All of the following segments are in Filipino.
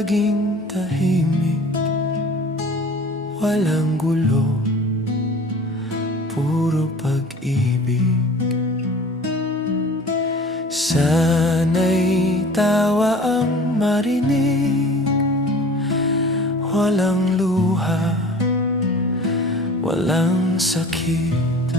laging tahimik, walang gulo, puro pag-ibig. Sana'y tawa ang marinig, walang luha, walang sakit.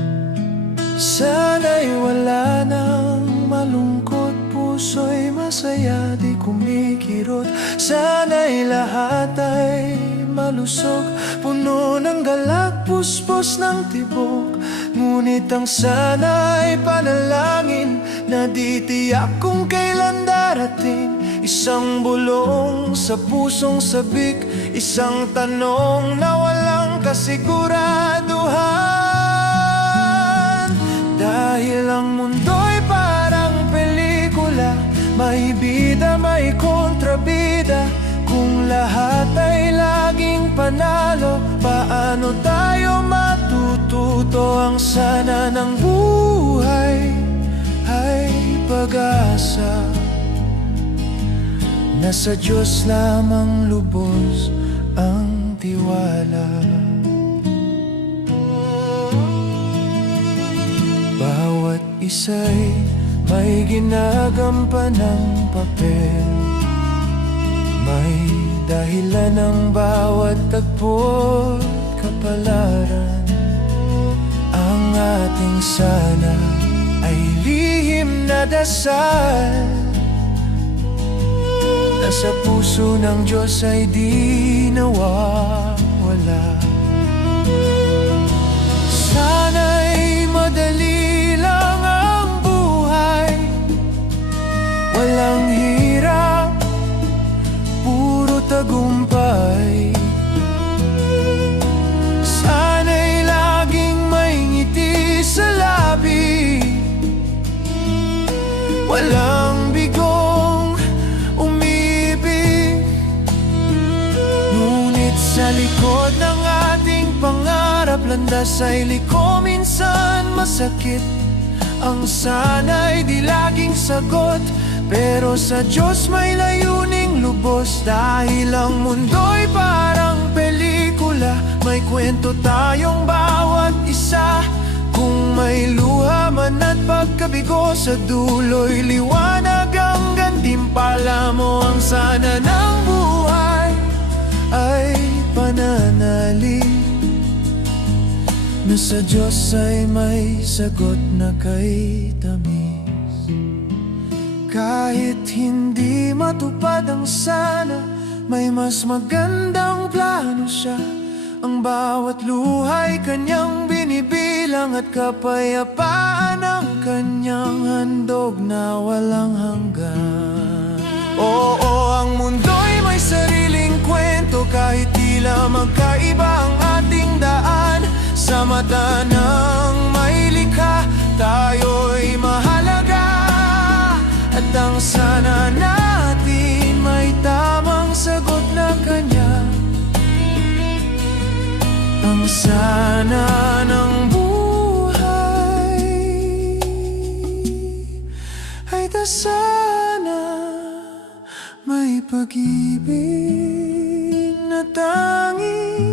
Sana'y wala nang malungkot, puso'y masaya, di kumikirot. Sana'y lahat ay malusog, puno ng galak, puspos ng tibok. Ngunit ang sana'y panalangin na di tiyak kung kailan darating. Isang bulong sa pusong sabik, isang tanong na walang kasiguraduhan. Dahil ang mundo'y parang pelikula, may bida, may kontrabida. Kung lahat ay laging panalo, paano tayo matututo? Ang sana ng buhay ay pag-asa, nasa Diyos lamang lubos ang tiwala. Bawat isa'y may ginagampanang papel, may dahilan ng bawat tagpo't kapalaran. Ang ating sana ay lihim na dasal, nasa puso ng Diyos ay di nawawala. Sana'y madali lang ang buhay, walang hirap, puro tagumpay. Sana'y laging may ngiti sa labi, walang bigong umibig. Ngunit sa likod ng ating pangarap, landas ay liko, minsan masakit. Ang sana'y di laging sagot, pero sa Diyos may layuning lubos. Dahil ang mundo'y parang pelikula, may kwento tayong bawat isa. Kung may luha man at pagkabigo, sa dulo'y liwanag ang gantimpala mo. Ang sana ng buhay ay pananalig, na sa Diyos ay may sagot na kay tamis. Kahit hindi matupad ang sana, may mas magandang plano siya. Ang bawat luha'y kanyang binibilang, at kapayapaan ang kanyang handog na walang hanggan. Oo, ang mundo'y may sariling kwento, kahit tila magkaiba ang ating daan. Sa mata ng may likha, tayo'y mahalaga. At ang sana natin may tamang sagot na kanya. Ang sana ng buhay ay dasana, may pag-ibig na tanging